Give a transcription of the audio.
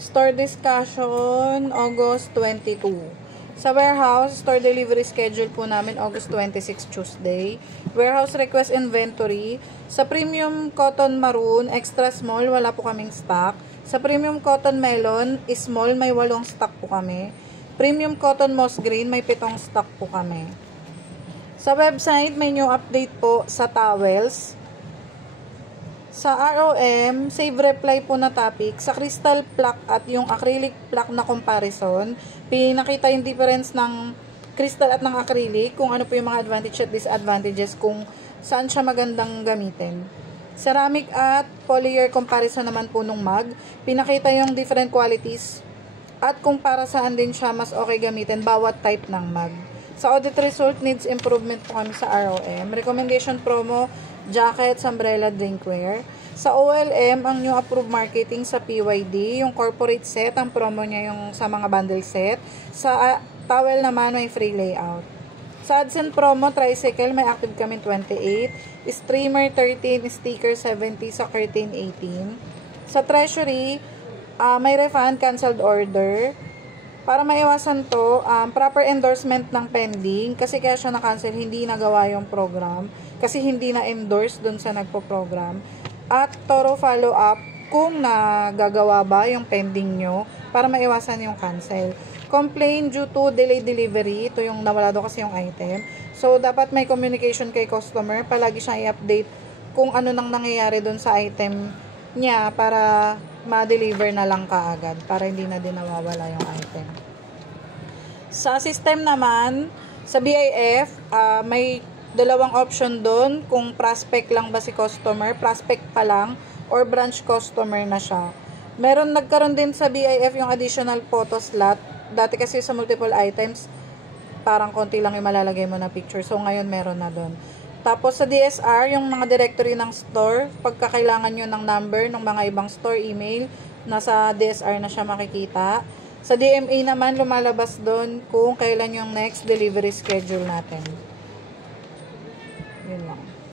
Store discussion, August 22. Sa warehouse, store delivery schedule po namin August 26, Tuesday. Warehouse request inventory. Sa premium cotton maroon, extra small, wala po kaming stock. Sa premium cotton melon, small, may 8 stock po kami. Premium cotton moss green, may 7 stock po kami. Sa website, may new update po sa towels. Sa ROM, save reply po na topic. Sa crystal plaque at yung acrylic plaque na comparison, pinakita yung difference ng crystal at ng acrylic, kung ano po yung mga advantages at disadvantages, kung saan siya magandang gamitin. Ceramic at polymer comparison naman po nung mug, pinakita yung different qualities at kung para saan din siya mas okay gamitin bawat type ng mug. Sa audit result, needs improvement po kami sa ROM. Recommendation promo, jackets, umbrella, drinkware. Sa OLM, ang new approved marketing sa PYD, yung corporate set, ang promo niya yung sa mga bundle set. Sa towel naman, may free layout. Sa AdSense promo, tricycle, may active kami 28. Streamer 13, sticker 70, sa curtain 18. Sa treasury, may refund, canceled order. Para maiwasan to, proper endorsement ng pending, kasi kaya siya na-cancel, hindi nagawa yung program, kasi hindi na-endorse dun sa nagpo-program. At thorough follow-up kung nagagawa ba yung pending nyo, para maiwasan yung cancel. Complaint due to delayed delivery, ito yung nawala doon kasi yung item. So, dapat may communication kay customer, palagi siyang i-update kung ano nang nangyayari dun sa item niya, para ma-deliver na lang kaagad, para hindi na din nawawala yung item. Sa system naman, sa BIF, may dalawang option doon, kung prospect lang ba si customer, prospect pa lang, or branch customer na siya. Nagkaroon din sa BIF yung additional photo slot. Dati kasi sa multiple items, parang konti lang yung malalagay mo na picture. So, ngayon meron na doon. Tapos sa DSR, yung mga directory ng store, pagka kailangan nyo ng number ng mga ibang store, email, nasa DSR na siya makikita. Sa DMA naman, lumalabas doon kung kailan yung next delivery schedule natin. Yun lang.